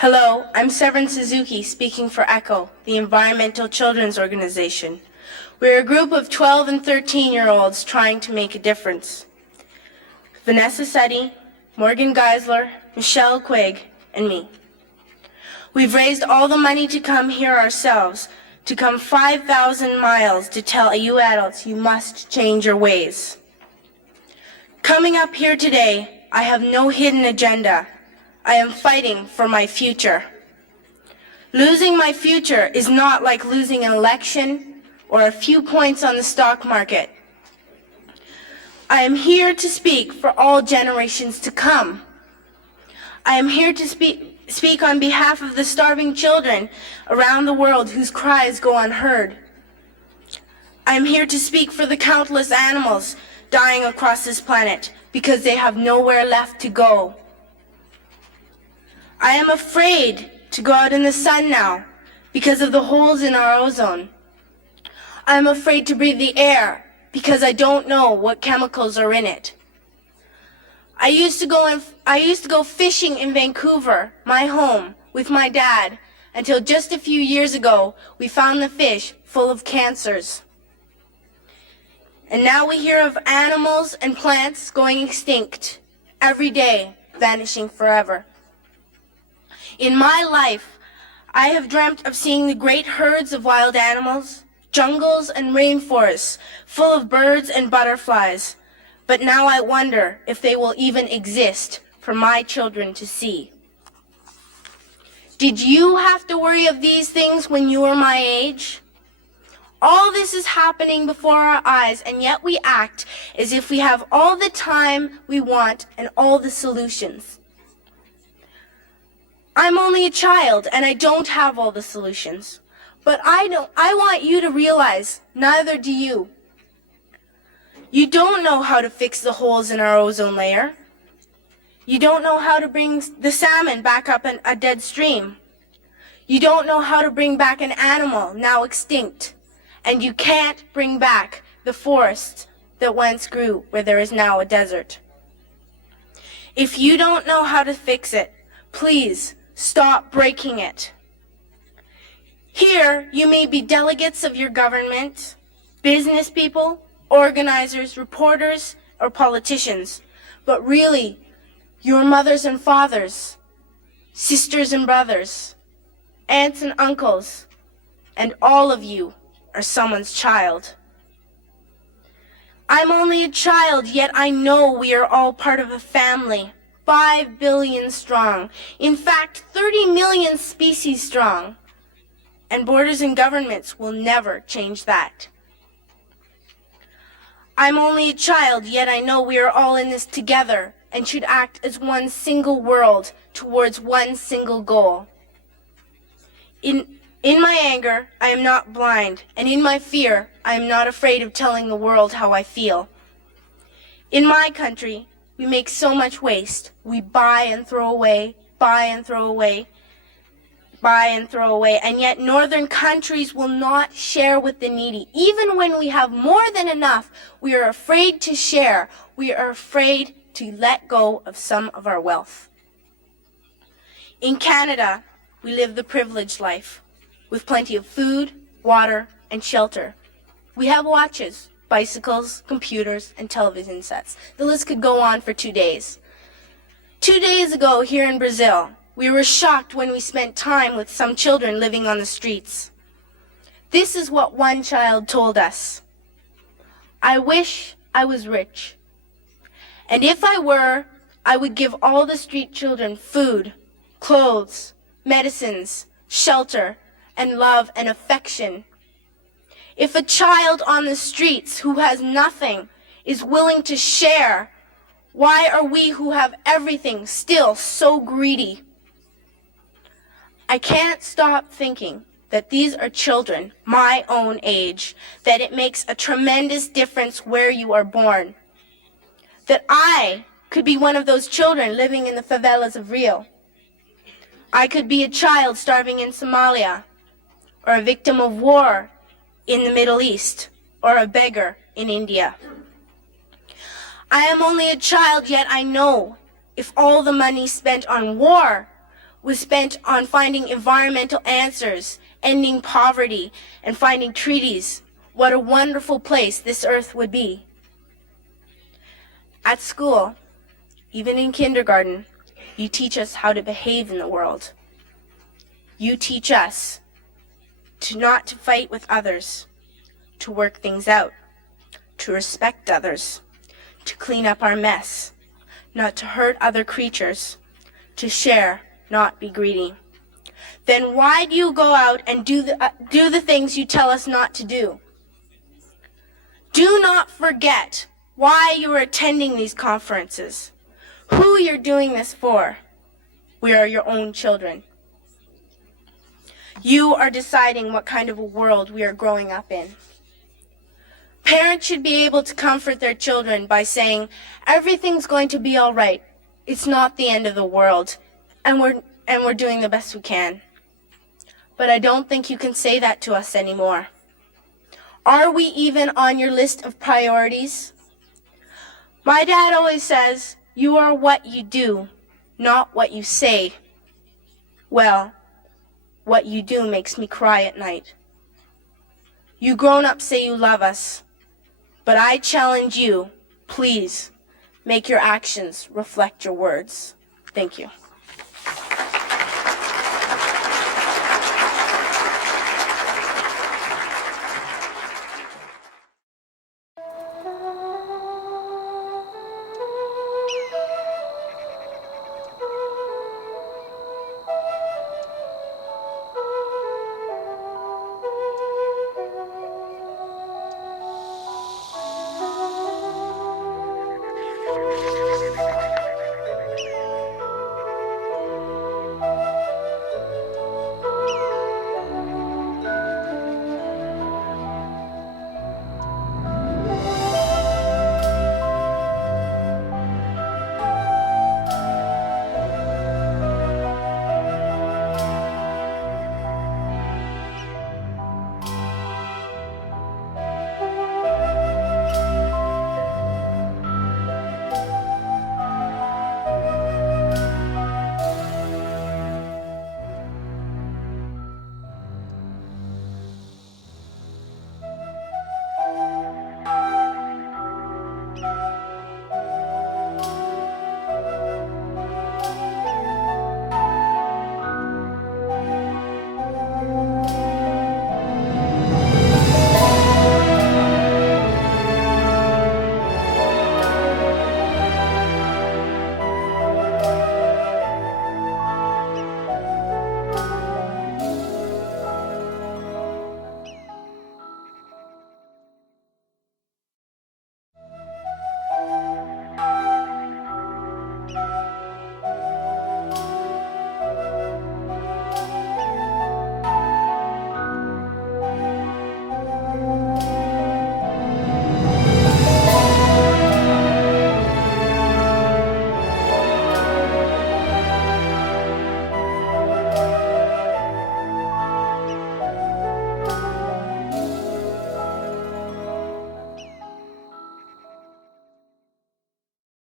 Hello, I'm Severn Suzuki, speaking for ECHO, the Environmental Children's Organization. We're a group of 12 and 13-year-olds trying to make a difference. Vanessa Suttil, Morgan Geisler, Michelle Quigg, and me. We've raised all the money to come here ourselves, to come 5,000 miles to tell you adults you must change your ways. Coming up here today, I have no hidden agenda. I am fighting for my future. Losing my future is not like losing an election or a few points on the stock market. I am here to speak for all generations to come. I am here to speak on behalf of the starving children around the world whose cries go unheard. I am here to speak for the countless animals dying across this planet because they have nowhere left to go. I am afraid to go out in the sun now because of the holes in our ozone. I am afraid to breathe the air because I don't know what chemicals are in it. I used to go fishing in Vancouver, my home, with my dad, until just a few years ago we found the fish full of cancers. And now we hear of animals and plants going extinct every day, vanishing forever. In my life, I have dreamt of seeing the great herds of wild animals, jungles and rainforests full of birds and butterflies, but now I wonder if they will even exist for my children to see. Did you have to worry of these things when you were my age? All this is happening before our eyes, and yet we act as if we have all the time we want and all the solutions. I'm only a child, and I don't have all the solutions. But I want you to realize, neither do you. You don't know how to fix the holes in our ozone layer. You don't know how to bring the salmon back up a dead stream. You don't know how to bring back an animal now extinct. And you can't bring back the forest that once grew where there is now a desert. If you don't know how to fix it, please stop breaking it. Here, you may be delegates of your government, business people, organizers, reporters, or politicians, but really, your mothers and fathers, sisters and brothers, aunts and uncles, and all of you are someone's child. I'm only a child, yet I know we are all part of a family. 5 billion strong, in fact 30 million species strong, and borders and governments will never change that. I'm only a child, yet I know we are all in this together and should act as one single world towards one single goal. In my anger, I am not blind, and in my fear, I am not afraid of telling the world how I feel. In my country, we make so much waste. We buy and throw away, buy and throw away, buy and throw away, and yet northern countries will not share with the needy. Even when we have more than enough, we are afraid to share. We are afraid to let go of some of our wealth. In Canada, we live the privileged life, with plenty of food, water, and shelter. We have watches, bicycles, computers, and television sets. The list could go on for 2 days. 2 days ago here in Brazil, we were shocked when we spent time with some children living on the streets. This is what one child told us. I wish I was rich. And if I were, I would give all the street children food, clothes, medicines, shelter, and love and affection. If a child on the streets who has nothing is willing to share, why are we who have everything still so greedy? I can't stop thinking that these are children my own age, that it makes a tremendous difference where you are born. That I could be one of those children living in the favelas of Rio. I could be a child starving in Somalia, or a victim of war in the Middle East, or a beggar in India. I am only a child, yet I know if all the money spent on war was spent on finding environmental answers, ending poverty, and finding treaties, what a wonderful place this earth would be. At school, even in kindergarten, you teach us how to behave in the world. You teach us not to fight with others, to work things out, to respect others, to clean up our mess, not to hurt other creatures, to share, not be greedy. Then why do you go out and do the things you tell us not to do? Do not forget why you are attending these conferences, who you're doing this for. We are your own children. You are deciding what kind of a world we are growing up in. Parents should be able to comfort their children by saying, everything's going to be all right. It's not the end of the world, and we're doing the best we can. But I don't think you can say that to us anymore. Are we even on your list of priorities? My dad always says, you are what you do, not what you say. Well, what you do makes me cry at night. You grown-ups say you love us, but I challenge you, please, make your actions reflect your words. Thank you.